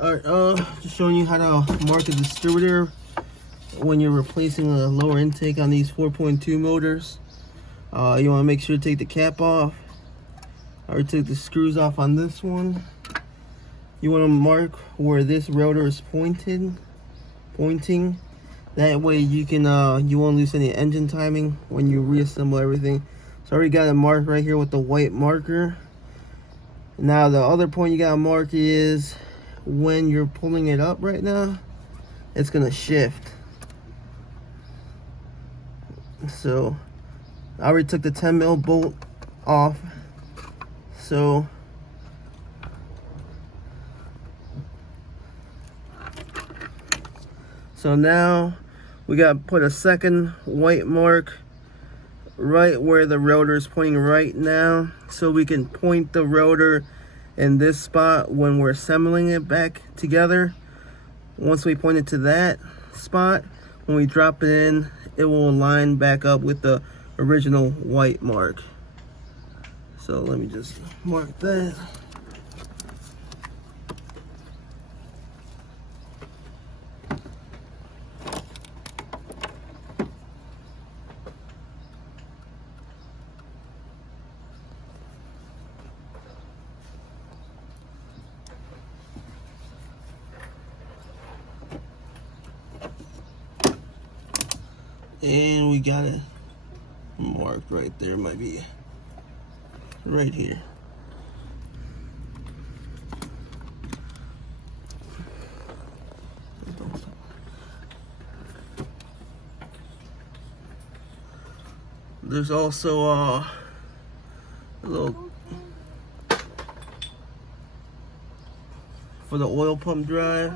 Alright, just showing you how to mark a distributor when you're replacing a lower intake on these 4.2 motors. You want to make sure to take the cap off. I already took the screws off on this one. You want to mark where this rotor is pointing. That way you can you won't lose any engine timing when you reassemble everything. So I already got it marked right here with the white marker. Now the other point you gotta mark is when you're pulling it up right now, it's gonna shift. So I already took the 10 mil bolt off. So now we got to put a second white mark right where the rotor is pointing right now, so we can point the rotor in this spot when we're assembling it back together. Once we point it to that spot, when we drop it in, it will line back up with the original white mark. So let me just mark that. And we got it marked right there. Might be right here. There's also a little for the oil pump drive.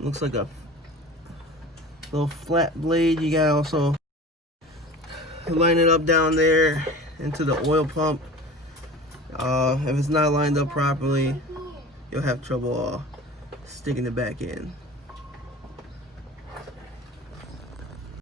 Looks like a little flat blade. You gotta also line it up down there into the oil pump. If it's not lined up properly, you'll have trouble sticking it back in.